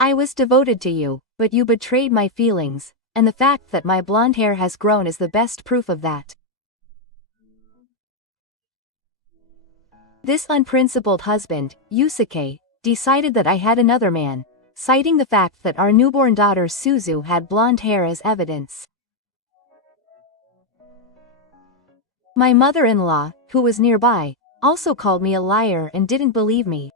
I was devoted to you, but you betrayed my feelings, and the fact that my blonde hair has grown is the best proof of that. This unprincipled husband, Yusuke, decided that I had another man, citing the fact that our newborn daughter Suzu had blonde hair as evidence. My mother-in-law, who was nearby, also called me a liar and didn't believe me.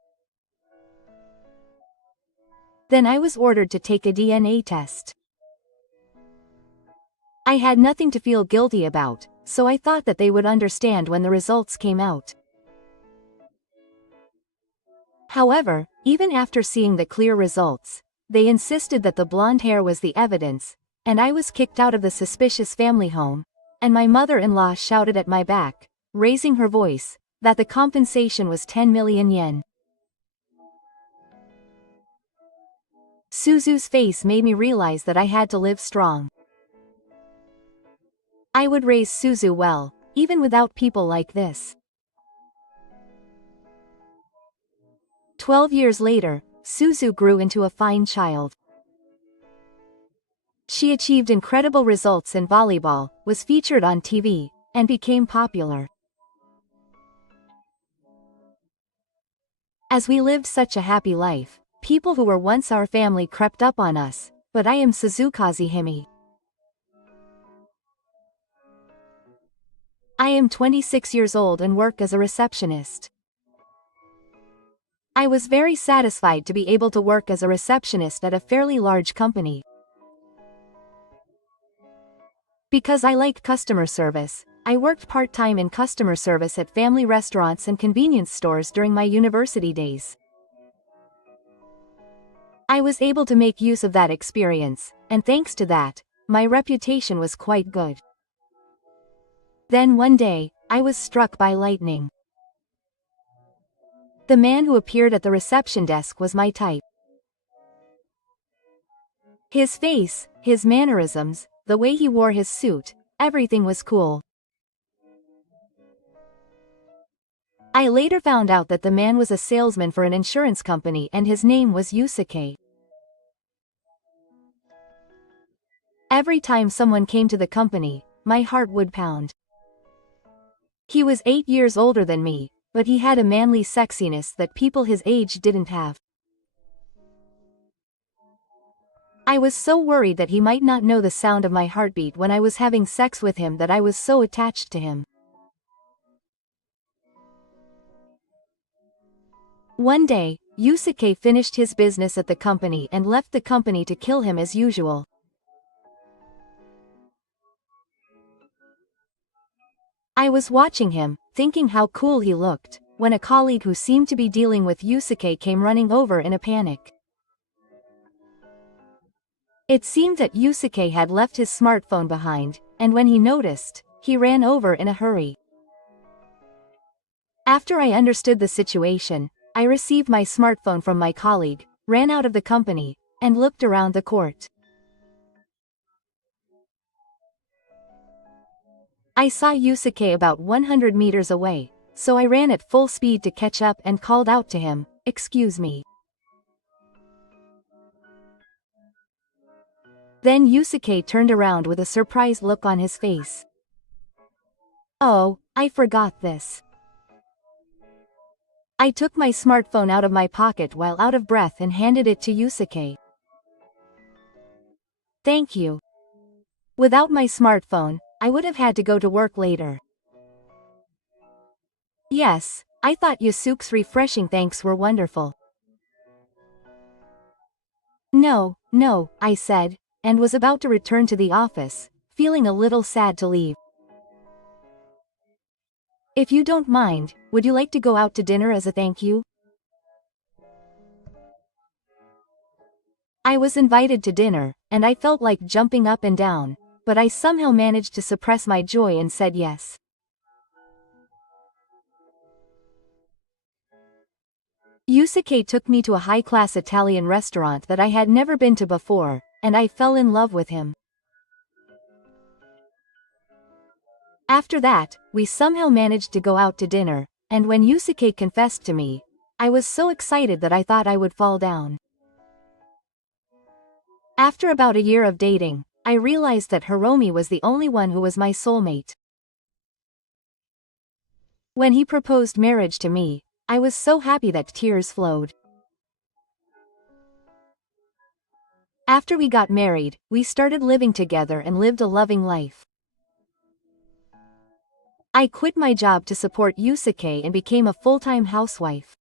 Then I was ordered to take a DNA test. I had nothing to feel guilty about, so I thought that they would understand when the results came out. However, even after seeing the clear results, they insisted that the blonde hair was the evidence, and I was kicked out of the suspicious family home, and my mother-in-law shouted at my back, raising her voice, that the compensation was 10 million yen. Suzu's face made me realize that I had to live strong. I would raise Suzu well, even without people like this. 12 years later, Suzu grew into a fine child. She achieved incredible results in volleyball, was featured on TV, and became popular. As we lived such a happy life, people who were once our family crept up on us, but I am Suzukaze Hime. I am 26 years old and work as a receptionist. I was very satisfied to be able to work as a receptionist at a fairly large company. Because I like customer service, I worked part-time in customer service at family restaurants and convenience stores during my university days. I was able to make use of that experience, and thanks to that, my reputation was quite good. Then one day, I was struck by lightning. The man who appeared at the reception desk was my type. His face, his mannerisms, the way he wore his suit, everything was cool. I later found out that the man was a salesman for an insurance company and his name was Yusuke. Every time someone came to the company, my heart would pound. He was 8 years older than me, but he had a manly sexiness that people his age didn't have. I was so worried that he might not know the sound of my heartbeat when I was having sex with him that I was so attached to him. One day, Yusuke finished his business at the company and left the company to kill him as usual. I was watching him, thinking how cool he looked, when a colleague who seemed to be dealing with Yusuke came running over in a panic. It seemed that Yusuke had left his smartphone behind, and when he noticed, he ran over in a hurry. After I understood the situation, I received my smartphone from my colleague, ran out of the company, and looked around the court. I saw Yusuke about 100 meters away, so I ran at full speed to catch up and called out to him, "Excuse me." Then Yusuke turned around with a surprised look on his face. "Oh, I forgot this." I took my smartphone out of my pocket while out of breath and handed it to Yusuke. "Thank you. Without my smartphone, I would have had to go to work later." Yes, I thought Yusuke's refreshing thanks were wonderful. No, I said, and was about to return to the office, feeling a little sad to leave. "If you don't mind, would you like to go out to dinner as a thank you?" I was invited to dinner, and I felt like jumping up and down, but I somehow managed to suppress my joy and said yes. Yusuke took me to a high-class Italian restaurant that I had never been to before, and I fell in love with him. After that, we somehow managed to go out to dinner, and when Yusuke confessed to me, I was so excited that I thought I would fall down. After about a year of dating, I realized that Hiromi was the only one who was my soulmate. When he proposed marriage to me, I was so happy that tears flowed. After we got married, we started living together and lived a loving life. I quit my job to support Yusuke and became a full-time housewife.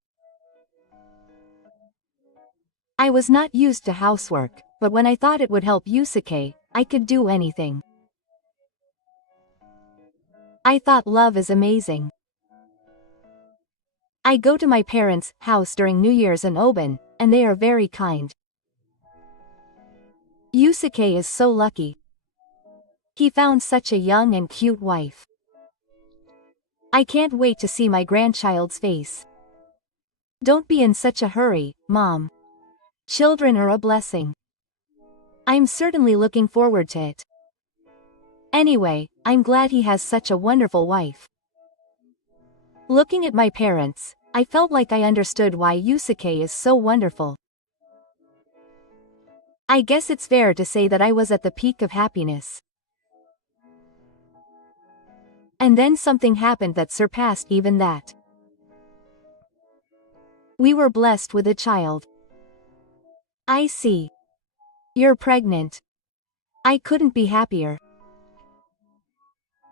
I was not used to housework, but when I thought it would help Yusuke, I could do anything. I thought love is amazing. I go to my parents' house during New Year's and Oben, and they are very kind. Yusuke is so lucky. He found such a young and cute wife. I can't wait to see my grandchild's face. Don't be in such a hurry, Mom. Children are a blessing. I'm certainly looking forward to it. Anyway, I'm glad he has such a wonderful wife. Looking at my parents, I felt like I understood why Yusuke is so wonderful. I guess it's fair to say that I was at the peak of happiness. And then something happened that surpassed even that. We were blessed with a child. I see. You're pregnant. I couldn't be happier.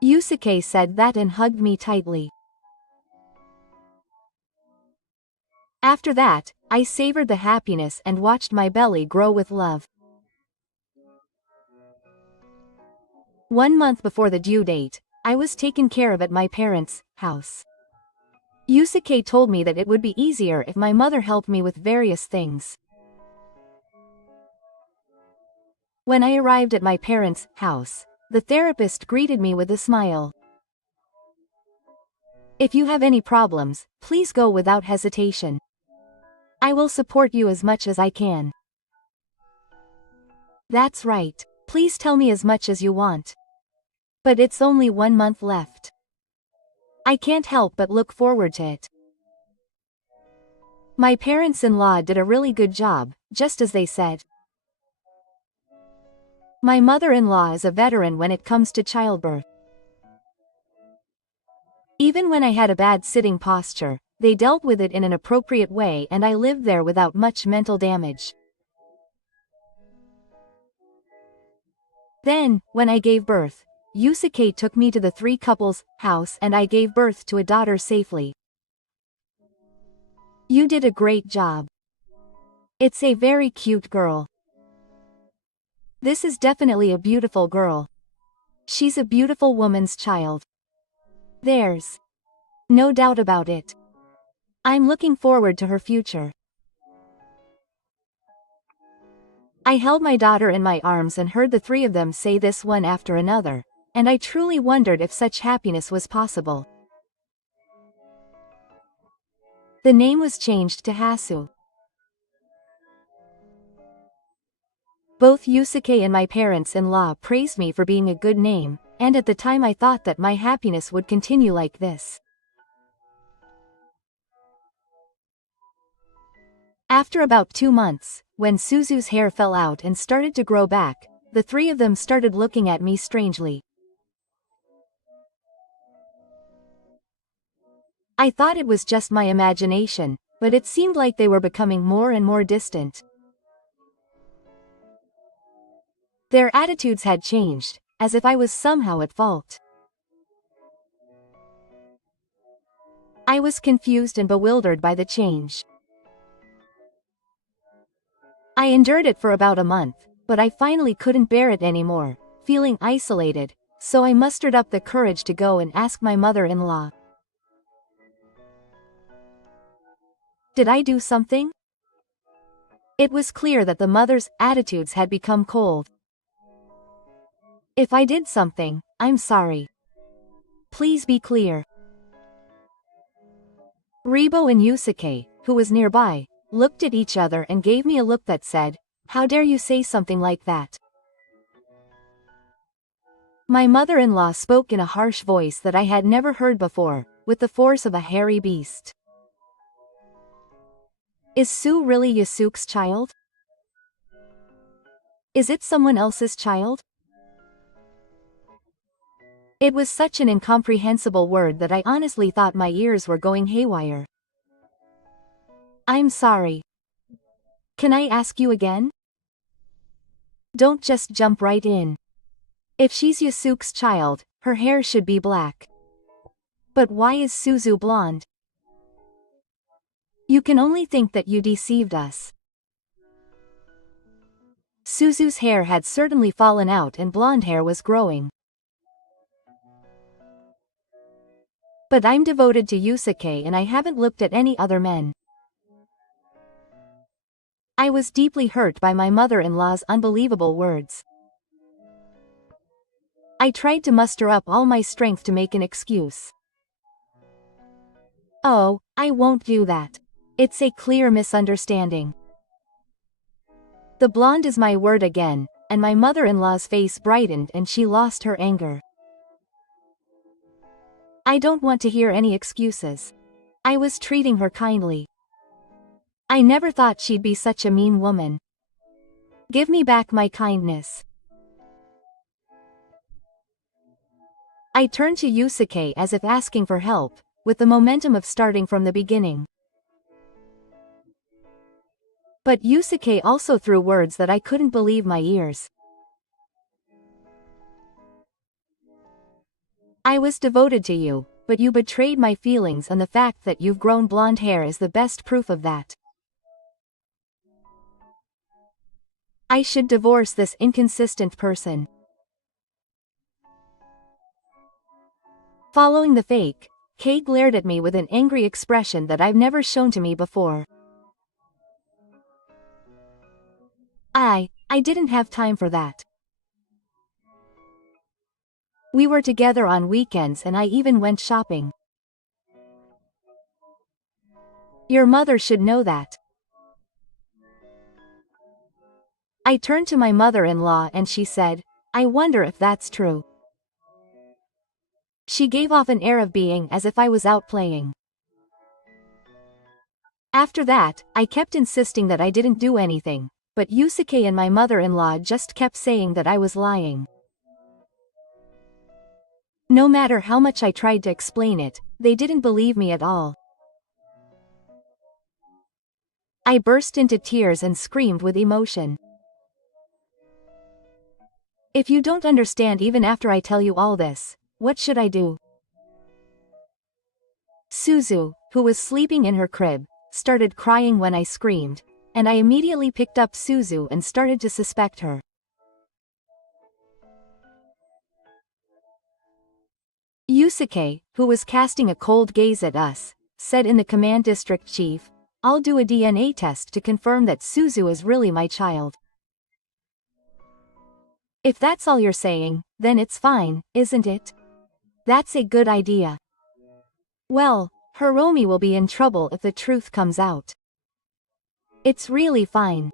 Yusuke said that and hugged me tightly. After that, I savored the happiness and watched my belly grow with love. 1 month before the due date, I was taken care of at my parents' house. Yusuke told me that it would be easier if my mother helped me with various things. When I arrived at my parents' house, the therapist greeted me with a smile. If you have any problems, please go without hesitation. I will support you as much as I can. That's right. Please tell me as much as you want. But it's only 1 month left. I can't help but look forward to it. My parents-in-law did a really good job, just as they said. My mother-in-law is a veteran when it comes to childbirth. Even when I had a bad sitting posture, they dealt with it in an appropriate way and I lived there without much mental damage. Then, when I gave birth, Yusuke took me to the 3 couples' house and I gave birth to a daughter safely. You did a great job. It's a very cute girl. This is definitely a beautiful girl. She's a beautiful woman's child. There's no doubt about it. I'm looking forward to her future. I held my daughter in my arms and heard the 3 of them say this one after another, and I truly wondered if such happiness was possible. The name was changed to Hasu. Both Yusuke and my parents-in-law praised me for being a good name, and at the time I thought that my happiness would continue like this. After about 2 months, when Suzu's hair fell out and started to grow back, the 3 of them started looking at me strangely. I thought it was just my imagination, but it seemed like they were becoming more and more distant. Their attitudes had changed, as if I was somehow at fault. I was confused and bewildered by the change. I endured it for about a month, but I finally couldn't bear it anymore, feeling isolated, so I mustered up the courage to go and ask my mother-in-law. Did I do something? It was clear that the mother's attitudes had become cold. If I did something, I'm sorry. Please be clear. Ribo and Yusuke, who was nearby, looked at each other and gave me a look that said, "How dare you say something like that?" My mother-in-law spoke in a harsh voice that I had never heard before, with the force of a hairy beast. Is Sue really Yasuke's child? Is it someone else's child? It was such an incomprehensible word that I honestly thought my ears were going haywire. I'm sorry. Can I ask you again? Don't just jump right in. If she's Yusuke's child, her hair should be black. But why is Suzu blonde? You can only think that you deceived us. Suzu's hair had certainly fallen out and blonde hair was growing. But I'm devoted to Yusuke and I haven't looked at any other men. I was deeply hurt by my mother-in-law's unbelievable words. I tried to muster up all my strength to make an excuse. Oh, I won't do that. It's a clear misunderstanding. The blonde is my word again, and my mother-in-law's face brightened and she lost her anger. I don't want to hear any excuses. I was treating her kindly. I never thought she'd be such a mean woman. Give me back my kindness. I turned to Yusuke as if asking for help, with the momentum of starting from the beginning. But Yusuke also threw words that I couldn't believe my ears. I was devoted to you, but you betrayed my feelings and the fact that you've grown blonde hair is the best proof of that. I should divorce this inconsistent person. Following the fake, Kay glared at me with an angry expression that I've never shown to me before. I didn't have time for that. We were together on weekends and I even went shopping. Your mother should know that. I turned to my mother-in-law and she said, I wonder if that's true. She gave off an air of being as if I was out playing. After that, I kept insisting that I didn't do anything, but Yusuke and my mother-in-law just kept saying that I was lying. No matter how much I tried to explain it, they didn't believe me at all. I burst into tears and screamed with emotion. If you don't understand even after I tell you all this, what should I do? Suzu, who was sleeping in her crib, started crying when I screamed, and I immediately picked up Suzu and started to suspect her. Yusuke, who was casting a cold gaze at us, said in the command district chief, I'll do a DNA test to confirm that Suzu is really my child. If that's all you're saying, then it's fine, isn't it? That's a good idea. Well, Hiromi will be in trouble if the truth comes out. It's really fine.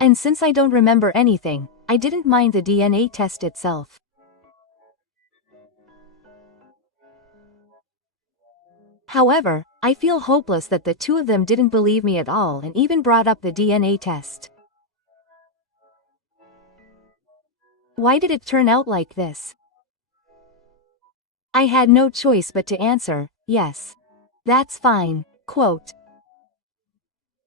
And since I don't remember anything, I didn't mind the DNA test itself. However, I feel hopeless that the two of them didn't believe me at all and even brought up the DNA test. Why did it turn out like this? I had no choice but to answer, yes. That's fine, quote.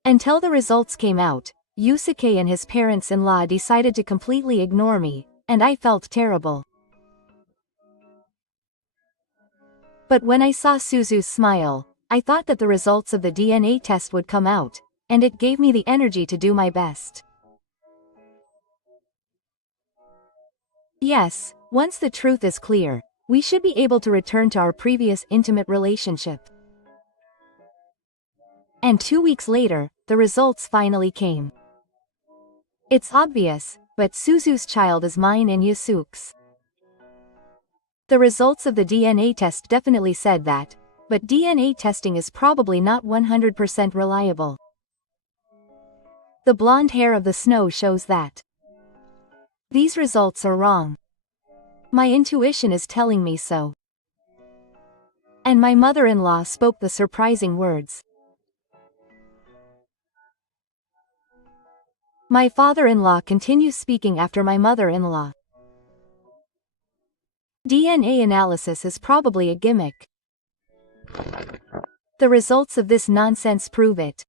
Until the results came out, Yusuke and his parents-in-law decided to completely ignore me, and I felt terrible. But when I saw Suzu's smile, I thought that the results of the DNA test would come out, and it gave me the energy to do my best. Yes, once the truth is clear, we should be able to return to our previous intimate relationship. And 2 weeks later, the results finally came. It's obvious, but Suzu's child is mine and Yusuke's. The results of the DNA test definitely said that, but DNA testing is probably not 100% reliable. The blonde hair of the snow shows that. These results are wrong. My intuition is telling me so. And my mother-in-law spoke the surprising words. My father-in-law continues speaking after my mother-in-law. DNA analysis is probably a gimmick. The results of this nonsense prove it.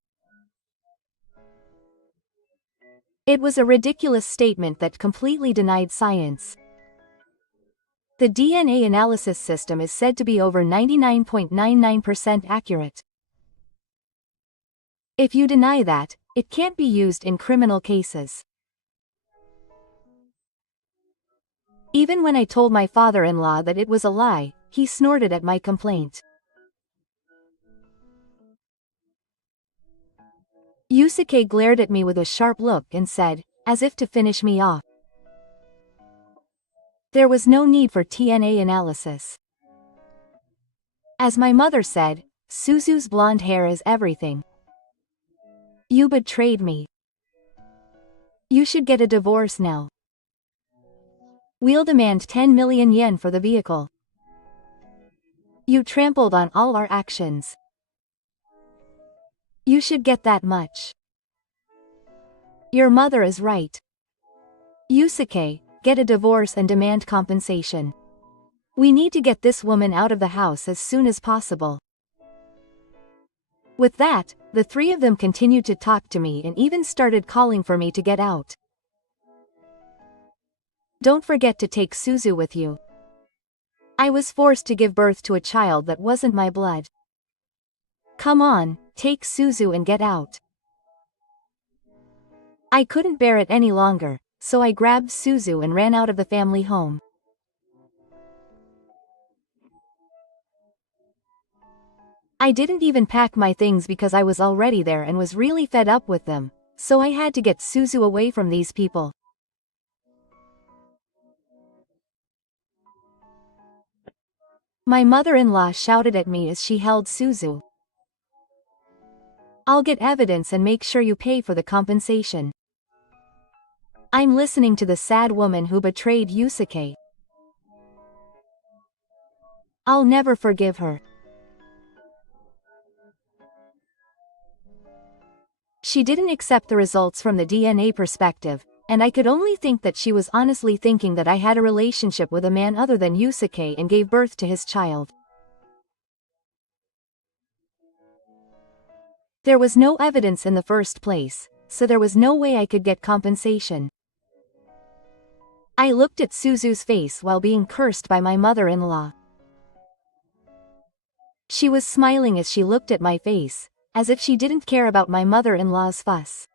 It was a ridiculous statement that completely denied science. The DNA analysis system is said to be over 99.99% accurate. If you deny that, it can't be used in criminal cases. Even when I told my father-in-law that it was a lie, he snorted at my complaint. Yusuke glared at me with a sharp look and said, as if to finish me off, there was no need for DNA analysis. As my mother said, Suzu's blonde hair is everything. You betrayed me. You should get a divorce now. We'll demand 10 million yen for the vehicle. You trampled on all our actions. You should get that much. Your mother is right. Yusuke, get a divorce and demand compensation. We need to get this woman out of the house as soon as possible. With that, the three of them continued to talk to me and even started calling for me to get out. Don't forget to take Suzu with you. I was forced to give birth to a child that wasn't my blood. Come on, take Suzu and get out. I couldn't bear it any longer, so I grabbed Suzu and ran out of the family home. I didn't even pack my things because I was already there and was really fed up with them, so I had to get Suzu away from these people. My mother-in-law shouted at me as she held Suzu. I'll get evidence and make sure you pay for the compensation. I'm listening to the sad woman who betrayed Yusuke. I'll never forgive her. She didn't accept the results from the DNA perspective, and I could only think that she was honestly thinking that I had a relationship with a man other than Yusuke and gave birth to his child. There was no evidence in the first place, so there was no way I could get compensation. I looked at Suzu's face while being cursed by my mother-in-law. She was smiling as she looked at my face, as if she didn't care about my mother-in-law's fuss.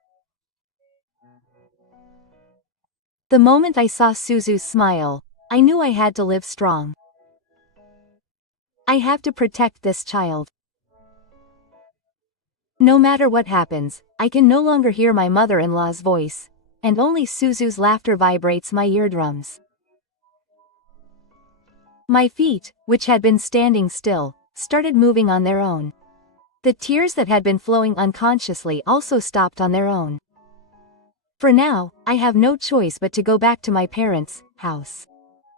The moment I saw Suzu's smile, I knew I had to live strong. I have to protect this child. No matter what happens, I can no longer hear my mother-in-law's voice, and only Suzu's laughter vibrates my eardrums. My feet, which had been standing still, started moving on their own. The tears that had been flowing unconsciously also stopped on their own. For now, I have no choice but to go back to my parents' house.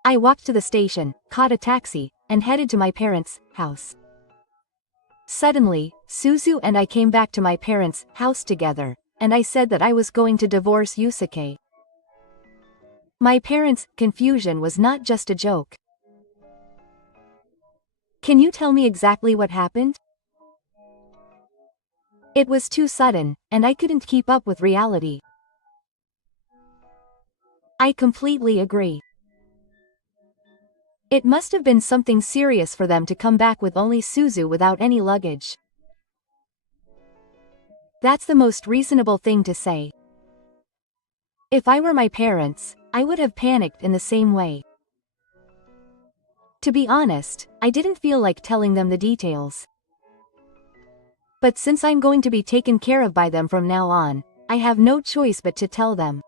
I walked to the station, caught a taxi, and headed to my parents' house. Suddenly, Suzu and I came back to my parents' house together, and I said that I was going to divorce Yusuke. My parents' confusion was not just a joke. Can you tell me exactly what happened? It was too sudden, and I couldn't keep up with reality. I completely agree. It must have been something serious for them to come back with only Suzu without any luggage. That's the most reasonable thing to say. If I were my parents, I would have panicked in the same way. To be honest, I didn't feel like telling them the details. But since I'm going to be taken care of by them from now on, I have no choice but to tell them.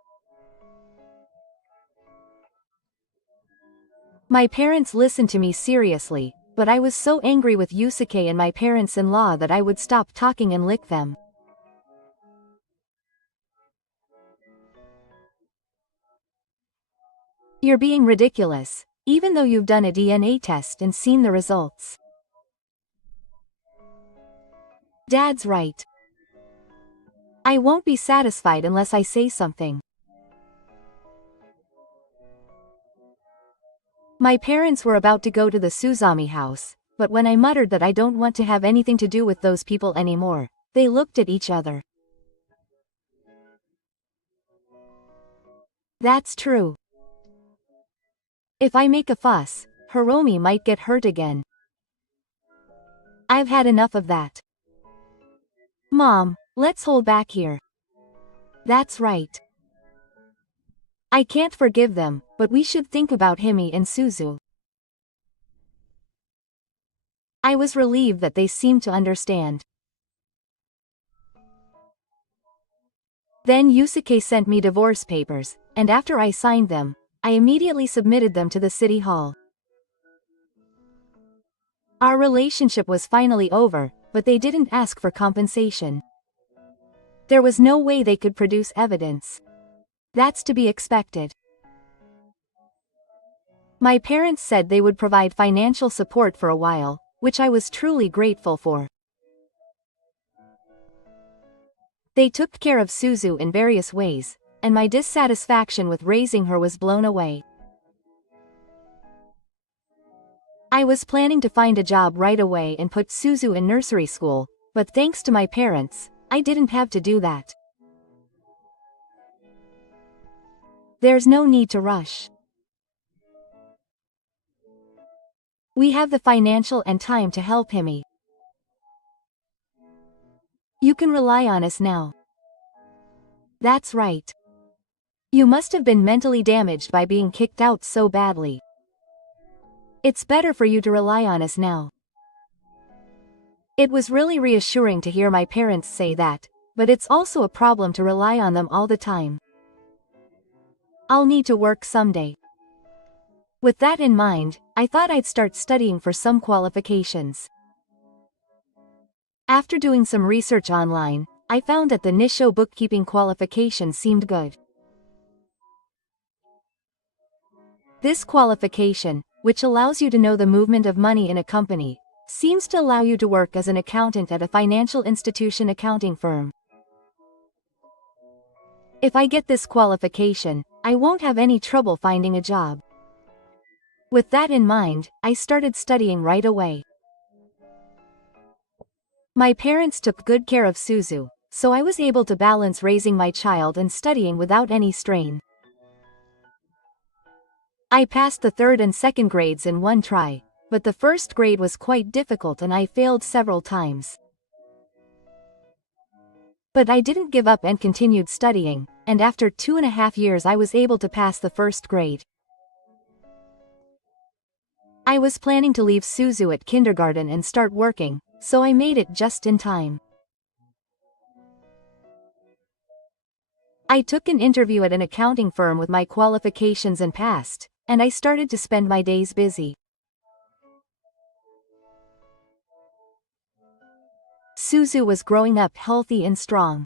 My parents listened to me seriously, but I was so angry with Yusuke and my parents-in-law that I would stop talking and lick them. You're being ridiculous, even though you've done a DNA test and seen the results. Dad's right. I won't be satisfied unless I say something. My parents were about to go to the Suzami house, but when I muttered that I don't want to have anything to do with those people anymore, they looked at each other. That's true. If I make a fuss, Hiromi might get hurt again. I've had enough of that. Mom, let's hold back here. That's right. I can't forgive them, but we should think about Himi and Suzu. I was relieved that they seemed to understand. Then Yusuke sent me divorce papers, and after I signed them, I immediately submitted them to the city hall. Our relationship was finally over, but they didn't ask for compensation. There was no way they could produce evidence. That's to be expected. My parents said they would provide financial support for a while, which I was truly grateful for. They took care of Suzu in various ways, and my dissatisfaction with raising her was blown away. I was planning to find a job right away and put Suzu in nursery school, but thanks to my parents, I didn't have to do that. There's no need to rush. We have the financial and time to help Himi. You can rely on us now. That's right. You must have been mentally damaged by being kicked out so badly. It's better for you to rely on us now. It was really reassuring to hear my parents say that, but it's also a problem to rely on them all the time. I'll need to work someday. With that in mind, I thought I'd start studying for some qualifications. After doing some research online, I found that the Nisho bookkeeping qualification seemed good. This qualification, which allows you to know the movement of money in a company, seems to allow you to work as an accountant at a financial institution accounting firm. If I get this qualification, I won't have any trouble finding a job. With that in mind, I started studying right away. My parents took good care of Suzu, so I was able to balance raising my child and studying without any strain. I passed the third and second grades in one try, but the first grade was quite difficult and I failed several times. But I didn't give up and continued studying, and after 2.5 years I was able to pass the first grade. I was planning to leave Suzu at kindergarten and start working, so I made it just in time. I took an interview at an accounting firm with my qualifications and passed, and I started to spend my days busy. Suzu was growing up healthy and strong.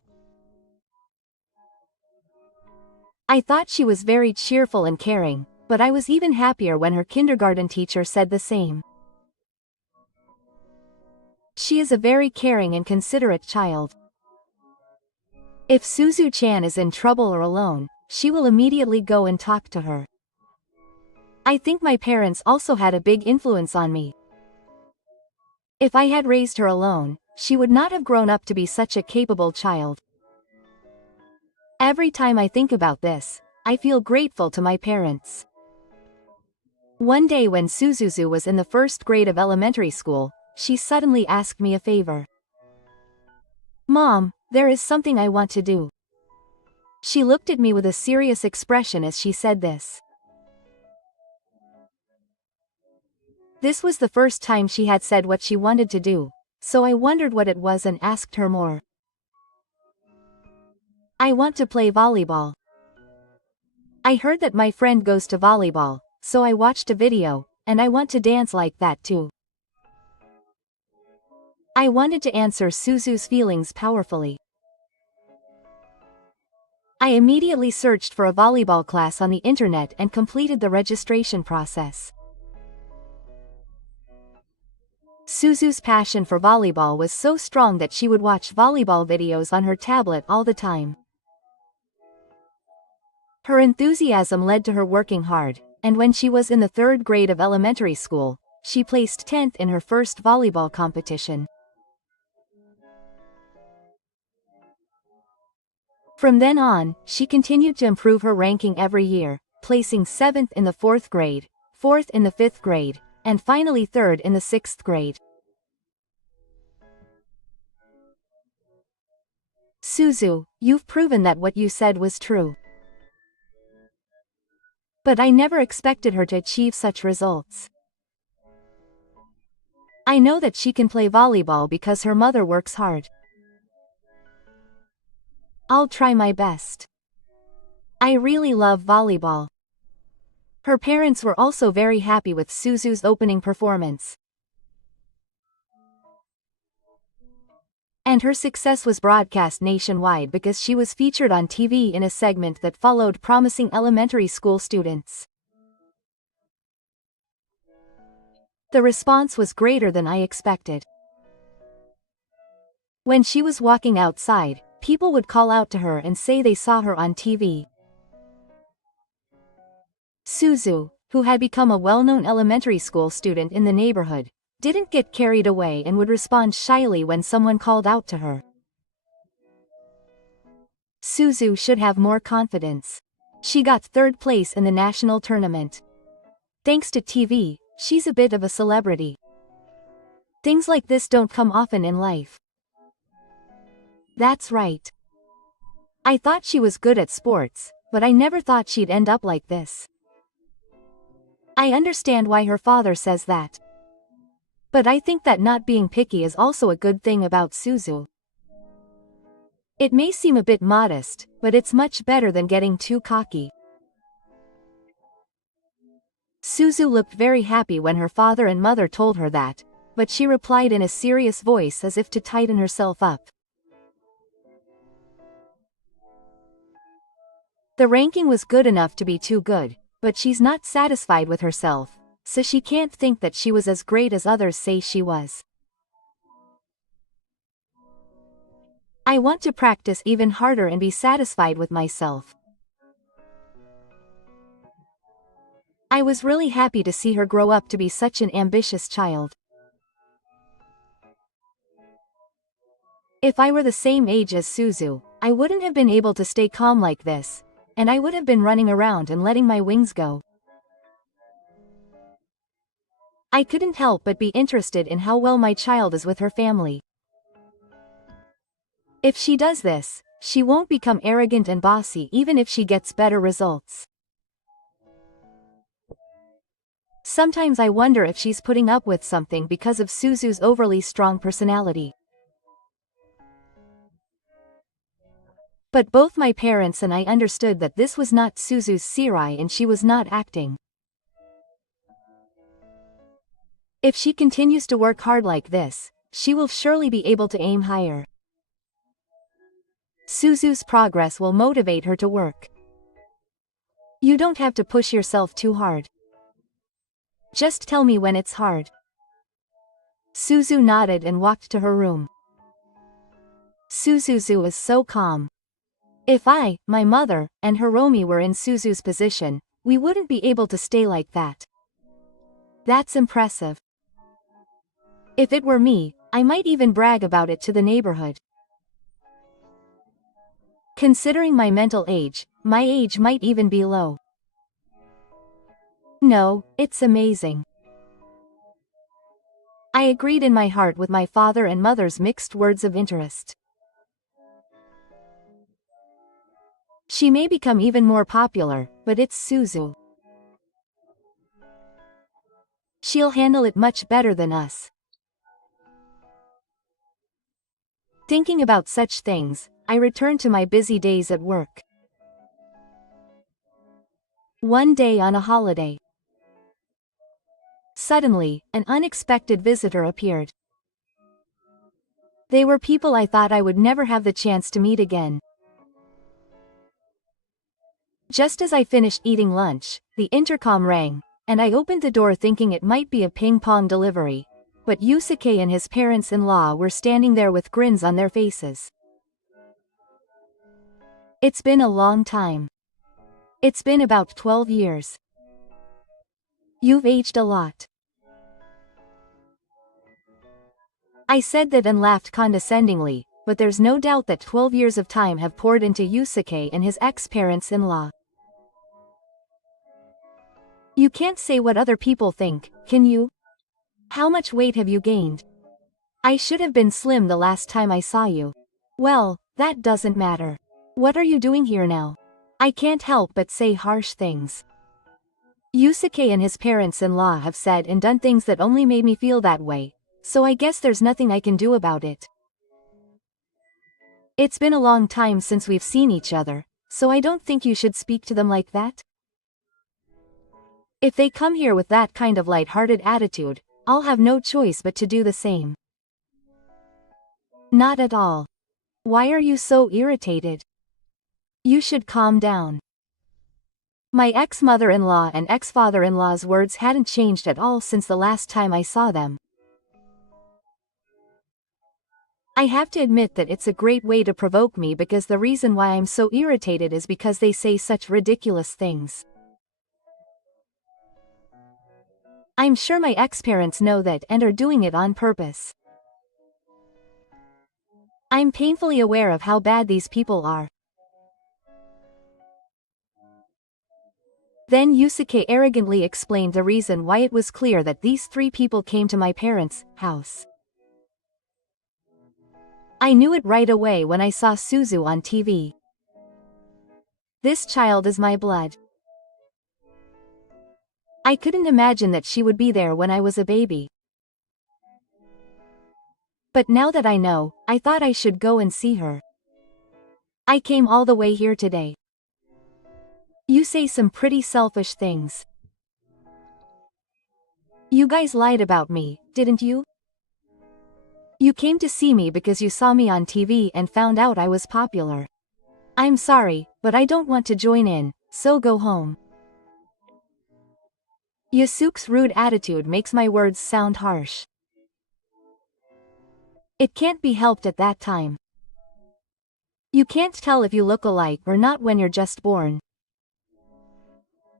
I thought she was very cheerful and caring, but I was even happier when her kindergarten teacher said the same. She is a very caring and considerate child. If Suzu-chan is in trouble or alone, she will immediately go and talk to her. I think my parents also had a big influence on me. If I had raised her alone, she would not have grown up to be such a capable child. Every time I think about this, I feel grateful to my parents. One day when Suzuzu was in the first grade of elementary school, she suddenly asked me a favor. Mom, there is something I want to do. She looked at me with a serious expression as she said this. This was the first time she had said what she wanted to do, so I wondered what it was and asked her more. I want to play volleyball. I heard that my friend goes to volleyball, so I watched a video, and I want to dance like that too. I wanted to answer Suzu's feelings powerfully. I immediately searched for a volleyball class on the internet and completed the registration process. Suzu's passion for volleyball was so strong that she would watch volleyball videos on her tablet all the time. Her enthusiasm led to her working hard, and when she was in the 3rd grade of elementary school, she placed 10th in her first volleyball competition. From then on, she continued to improve her ranking every year, placing 7th in the 4th grade, 4th in the 5th grade, and finally 3rd in the 6th grade. Suzu, you've proven that what you said was true. But I never expected her to achieve such results. I know that she can play volleyball because her mother works hard. I'll try my best. I really love volleyball. Her parents were also very happy with Suzu's opening performance. And her success was broadcast nationwide because she was featured on TV in a segment that followed promising elementary school students. The response was greater than I expected. When she was walking outside, people would call out to her and say they saw her on TV. Suzu, who had become a well-known elementary school student in the neighborhood, didn't get carried away and would respond shyly when someone called out to her. Suzu should have more confidence. She got 3rd place in the national tournament. Thanks to TV, she's a bit of a celebrity. Things like this don't come often in life. That's right. I thought she was good at sports, but I never thought she'd end up like this. I understand why her father says that. But I think that not being picky is also a good thing about Suzu. It may seem a bit modest, but it's much better than getting too cocky. Suzu looked very happy when her father and mother told her that, but she replied in a serious voice as if to tighten herself up. The ranking was good enough to be too good, but she's not satisfied with herself, so she can't think that she was as great as others say she was. I want to practice even harder and be satisfied with myself. I was really happy to see her grow up to be such an ambitious child. If I were the same age as Suzu, I wouldn't have been able to stay calm like this, and I would have been running around and letting my wings go. I couldn't help but be interested in how well my child is with her family. If she does this, she won't become arrogant and bossy even if she gets better results. Sometimes I wonder if she's putting up with something because of Suzu's overly strong personality. But both my parents and I understood that this was not Suzu's Sirai and she was not acting. If she continues to work hard like this, she will surely be able to aim higher. Suzu's progress will motivate her to work. You don't have to push yourself too hard. Just tell me when it's hard. Suzu nodded and walked to her room. Suzu was so calm. If I, my mother, and Hiromi were in Suzu's position, we wouldn't be able to stay like that. That's impressive. If it were me, I might even brag about it to the neighborhood. Considering my mental age, my age might even be low. No, it's amazing. I agreed in my heart with my father and mother's mixed words of interest. She may become even more popular, but it's Suzu. She'll handle it much better than us. Thinking about such things, I returned to my busy days at work. One day on a holiday. Suddenly, an unexpected visitor appeared. They were people I thought I would never have the chance to meet again. Just as I finished eating lunch, the intercom rang, and I opened the door thinking it might be a ping-pong delivery. but Yusuke and his parents-in-law were standing there with grins on their faces. It's been a long time. It's been about 12 years. You've aged a lot. I said that and laughed condescendingly, but there's no doubt that 12 years of time have poured into Yusuke and his ex-parents-in-law. You can't say what other people think, can you? How much weight have you gained? I should have been slim the last time I saw you. Well, that doesn't matter. What are you doing here now? I can't help but say harsh things. Yusuke and his parents-in-law have said and done things that only made me feel that way, so I guess there's nothing I can do about it. It's been a long time since we've seen each other, so I don't think you should speak to them like that. If they come here with that kind of light-hearted attitude, I'll have no choice but to do the same. Not at all. Why are you so irritated? You should calm down. My ex-mother-in-law and ex-father-in-law's words hadn't changed at all since the last time I saw them. I have to admit that it's a great way to provoke me because the reason why I'm so irritated is because they say such ridiculous things. I'm sure my ex-parents know that and are doing it on purpose. I'm painfully aware of how bad these people are. Then Yusuke arrogantly explained the reason why it was clear that these three people came to my parents' house. I knew it right away when I saw Suzu on TV. This child is my blood. I couldn't imagine that she would be there when I was a baby. But now that I know, I thought I should go and see her. I came all the way here today. You say some pretty selfish things. You guys lied about me, didn't you? You came to see me because you saw me on TV and found out I was popular. I'm sorry, but I don't want to join in, so go home. Yusuke's rude attitude makes my words sound harsh. It can't be helped at that time. You can't tell if you look alike or not when you're just born.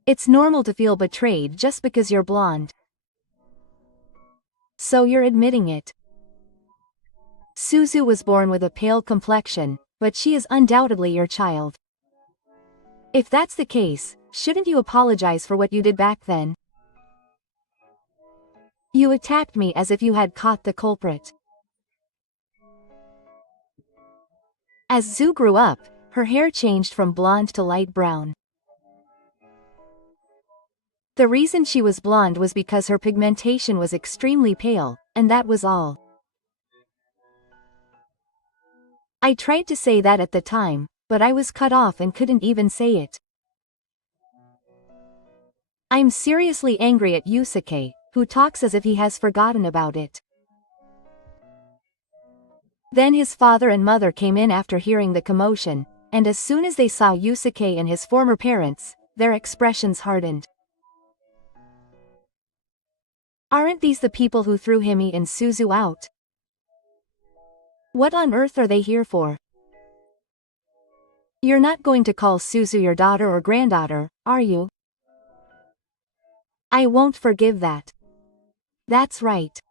It's normal to feel betrayed just because you're blonde. So you're admitting it. Suzu was born with a pale complexion, but she is undoubtedly your child. If that's the case, shouldn't you apologize for what you did back then? You attacked me as if you had caught the culprit. As Zu grew up, her hair changed from blonde to light brown. The reason she was blonde was because her pigmentation was extremely pale, and that was all. I tried to say that at the time, but I was cut off and couldn't even say it. I'm seriously angry at Yusuke, who talks as if he has forgotten about it. Then his father and mother came in after hearing the commotion, and as soon as they saw Yusuke and his former parents, their expressions hardened. Aren't these the people who threw Himi and Suzu out? What on earth are they here for? You're not going to call Suzu your daughter or granddaughter, are you? I won't forgive that. That's right.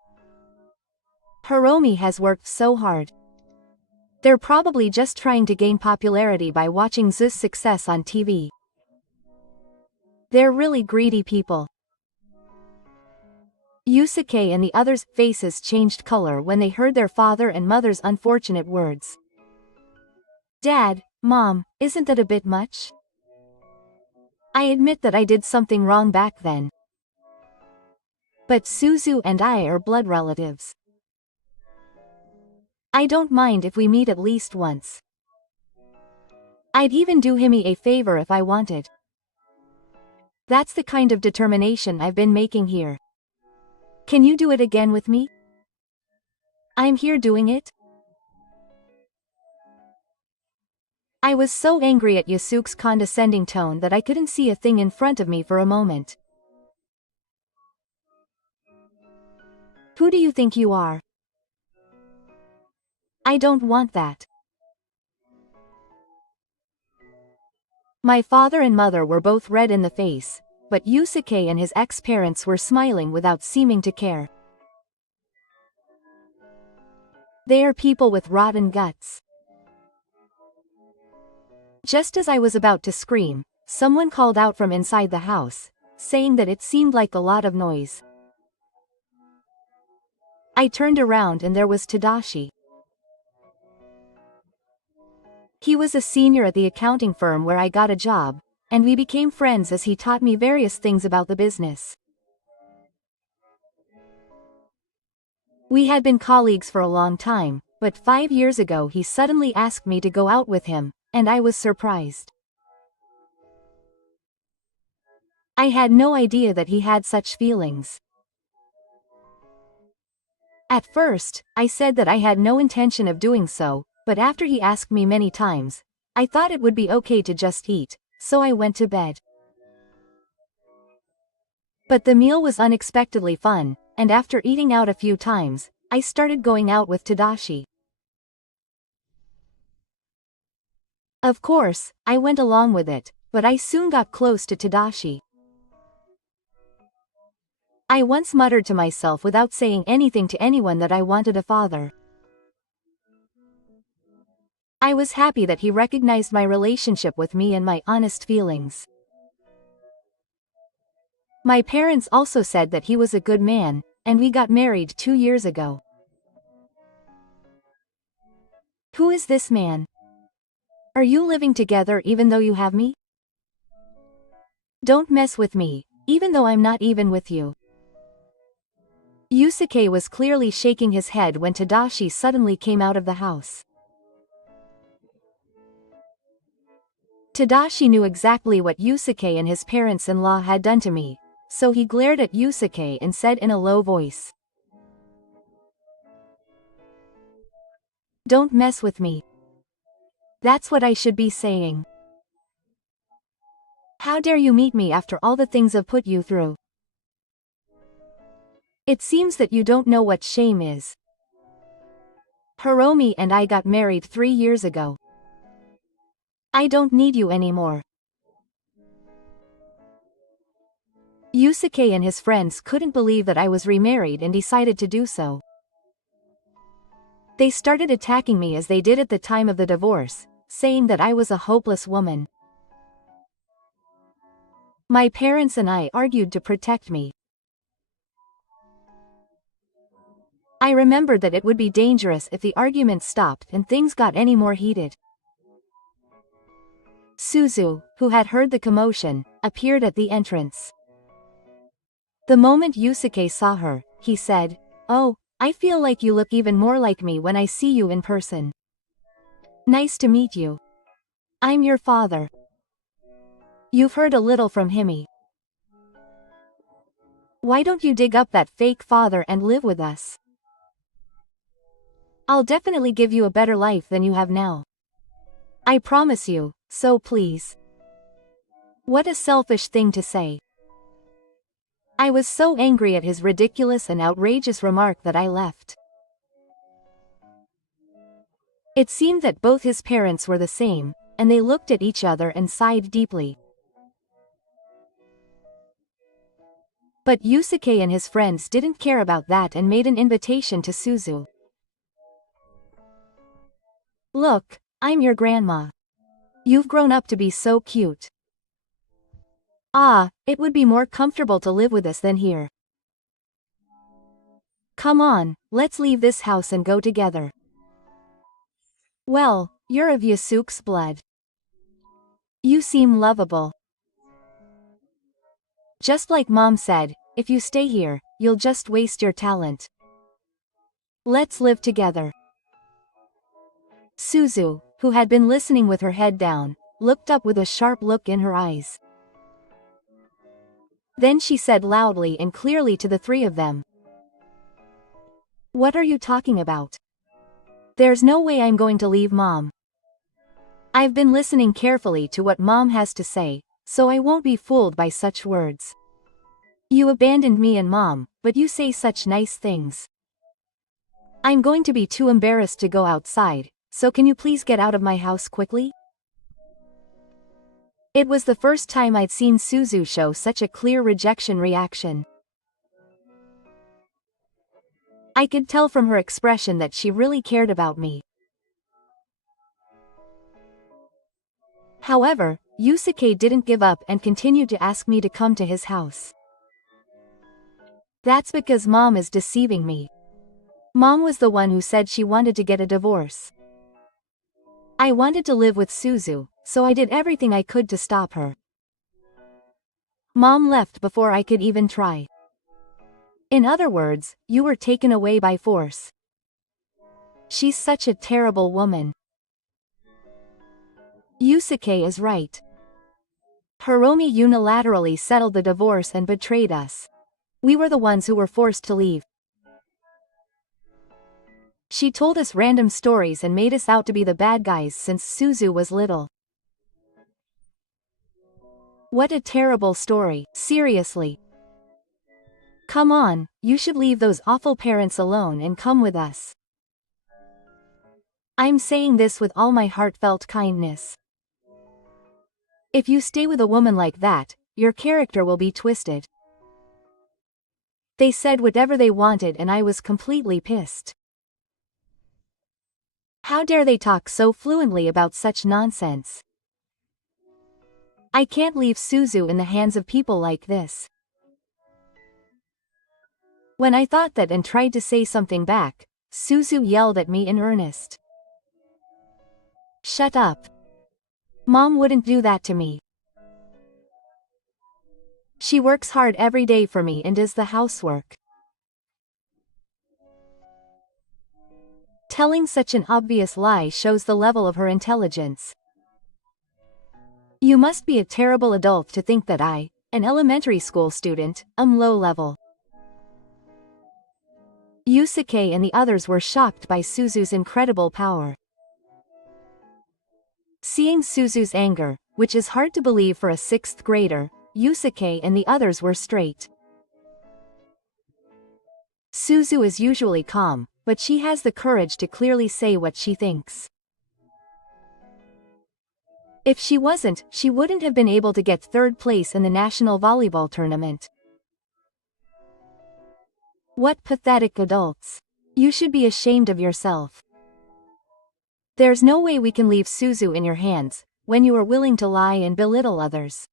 Hiromi has worked so hard. They're probably just trying to gain popularity by watching Zu's success on TV. They're really greedy people. Yusuke and the others' faces changed color when they heard their father and mother's unfortunate words. Dad, Mom, isn't that a bit much? I admit that I did something wrong back then. But Suzu and I are blood relatives. I don't mind if we meet at least once. I'd even do Himi a favor if I wanted. That's the kind of determination I've been making here. Can you do it again with me? I'm here doing it. I was so angry at Yusuke's condescending tone that I couldn't see a thing in front of me for a moment. Who do you think you are? I don't want that. My father and mother were both red in the face, but Yusuke and his ex-parents were smiling without seeming to care. They are people with rotten guts. Just as I was about to scream, someone called out from inside the house, saying that it seemed like a lot of noise. I turned around and there was Tadashi. He was a senior at the accounting firm where I got a job, and we became friends as he taught me various things about the business. We had been colleagues for a long time, but 5 years ago he suddenly asked me to go out with him, and I was surprised. I had no idea that he had such feelings. At first, I said that I had no intention of doing so, but after he asked me many times, I thought it would be okay to just eat, so I went to bed. But the meal was unexpectedly fun, and after eating out a few times, I started going out with Tadashi. Of course, I went along with it, but I soon got close to Tadashi. I once muttered to myself without saying anything to anyone that I wanted a father. I was happy that he recognized my relationship with me and my honest feelings. My parents also said that he was a good man, and we got married 2 years ago. Who is this man? Are you living together even though you have me? Don't mess with me, even though I'm not even with you. Yusuke was clearly shaking his head when Tadashi suddenly came out of the house. Tadashi knew exactly what Yusuke and his parents-in-law had done to me, so he glared at Yusuke and said in a low voice, "Don't mess with me." That's what I should be saying. How dare you meet me after all the things I've put you through? It seems that you don't know what shame is. Hiromi and I got married 3 years ago. I don't need you anymore. Yusuke and his friends couldn't believe that I was remarried and decided to do so. They started attacking me as they did at the time of the divorce, saying that I was a hopeless woman. My parents and I argued to protect me. I remembered that it would be dangerous if the argument stopped and things got any more heated. Suzu, who had heard the commotion, appeared at the entrance. The moment Yusuke saw her, he said, "Oh, I feel like you look even more like me when I see you in person. Nice to meet you. I'm your father. You've heard a little from Himi. Why don't you dig up that fake father and live with us? I'll definitely give you a better life than you have now. I promise you, so please." What a selfish thing to say. I was so angry at his ridiculous and outrageous remark that I left. It seemed that both his parents were the same, and they looked at each other and sighed deeply. But Yusuke and his friends didn't care about that and made an invitation to Suzu. "Look, I'm your grandma. You've grown up to be so cute. Ah, it would be more comfortable to live with us than here. Come on, let's leave this house and go together. Well, you're of Yasuke's blood. You seem lovable. Just like Mom said, if you stay here, you'll just waste your talent. Let's live together." Suzu, who had been listening with her head down, looked up with a sharp look in her eyes. Then she said loudly and clearly to the three of them, "What are you talking about? There's no way I'm going to leave Mom. I've been listening carefully to what Mom has to say, so I won't be fooled by such words. You abandoned me and Mom, but you say such nice things. I'm going to be too embarrassed to go outside, so can you please get out of my house quickly? It was the first time I'd seen Suzu show such a clear rejection reaction. I could tell from her expression that she really cared about me. However, Yusuke didn't give up and continued to ask me to come to his house. That's because Mom is deceiving me. Mom was the one who said she wanted to get a divorce. I wanted to live with Suzu, so I did everything I could to stop her. Mom left before I could even try. In other words, you were taken away by force. She's such a terrible woman. Yusuke is right. Hiromi unilaterally settled the divorce and betrayed us. We were the ones who were forced to leave. She told us random stories and made us out to be the bad guys since Suzu was little. What a terrible story, seriously. Come on, you should leave those awful parents alone and come with us. I'm saying this with all my heartfelt kindness. If you stay with a woman like that, your character will be twisted. They said whatever they wanted and I was completely pissed. How dare they talk so fluently about such nonsense? I can't leave Suzu in the hands of people like this. When I thought that and tried to say something back, Suzu yelled at me in earnest. Shut up. Mom wouldn't do that to me. She works hard every day for me and does the housework. Telling such an obvious lie shows the level of her intelligence. You must be a terrible adult to think that I, an elementary school student, am low level. Yusuke and the others were shocked by Suzu's incredible power. Seeing Suzu's anger, which is hard to believe for a 6th grader, Yusuke and the others were straight. Suzu is usually calm, but she has the courage to clearly say what she thinks. If she wasn't, she wouldn't have been able to get 3rd place in the national volleyball tournament. What pathetic adults. You should be ashamed of yourself. There's no way we can leave Suzu in your hands, when you are willing to lie and belittle others.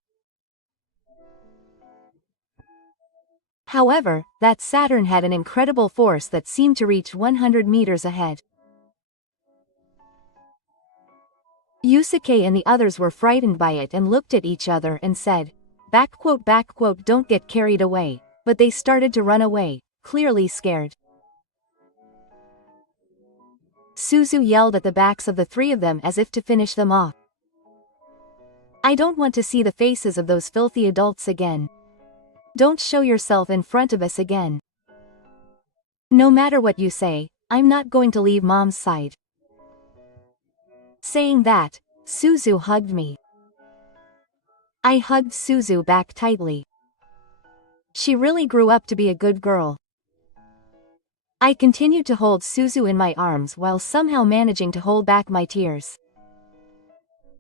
However, that Saturn had an incredible force that seemed to reach 100 meters ahead. Yusuke and the others were frightened by it and looked at each other and said, "Don't get carried away," but they started to run away, clearly scared. Suzu yelled at the backs of the 3 of them as if to finish them off. I don't want to see the faces of those filthy adults again. Don't show yourself in front of us again. No matter what you say, I'm not going to leave Mom's side. Saying that, Suzu hugged me. I hugged Suzu back tightly. She really grew up to be a good girl. I continued to hold Suzu in my arms while somehow managing to hold back my tears.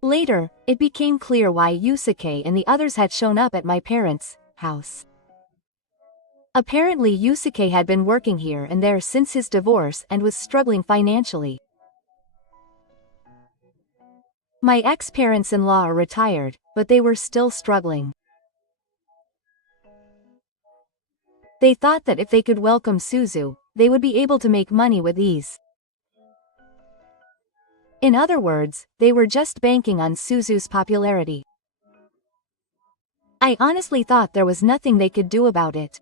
Later, it became clear why Yusuke and the others had shown up at my parents' house. Apparently Yusuke had been working here and there since his divorce and was struggling financially. My ex-parents-in-law are retired, but they were still struggling. They thought that if they could welcome Suzu, they would be able to make money with ease. In other words, they were just banking on Suzu's popularity. I honestly thought there was nothing they could do about it.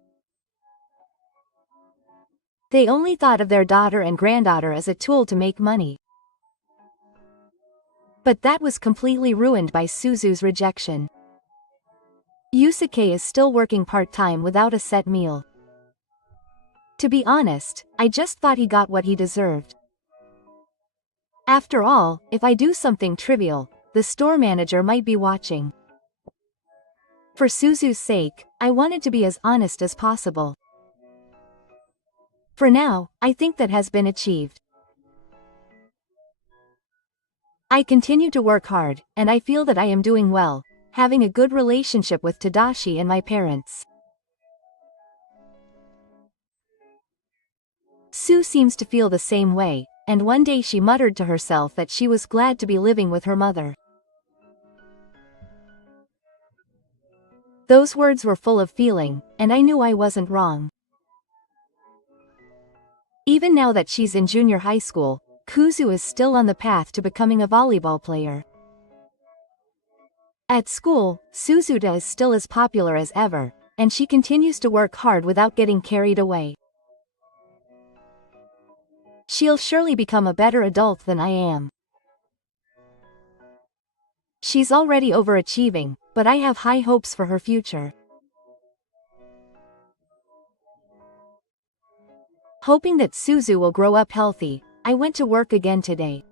They only thought of their daughter and granddaughter as a tool to make money. But that was completely ruined by Suzu's rejection. Yusuke is still working part-time without a set meal. To be honest, I just thought he got what he deserved. After all, if I do something trivial, the store manager might be watching. For Suzu's sake, I wanted to be as honest as possible. For now, I think that has been achieved. I continue to work hard, and I feel that I am doing well, having a good relationship with Tadashi and my parents. Sue seems to feel the same way, and one day she muttered to herself that she was glad to be living with her mother. Those words were full of feeling, and I knew I wasn't wrong. Even now that she's in junior high school, Kuzu is still on the path to becoming a volleyball player. At school, Suzuta is still as popular as ever, and she continues to work hard without getting carried away. She'll surely become a better adult than I am. She's already overachieving, but I have high hopes for her future. Hoping that Suzu will grow up healthy, I went to work again today.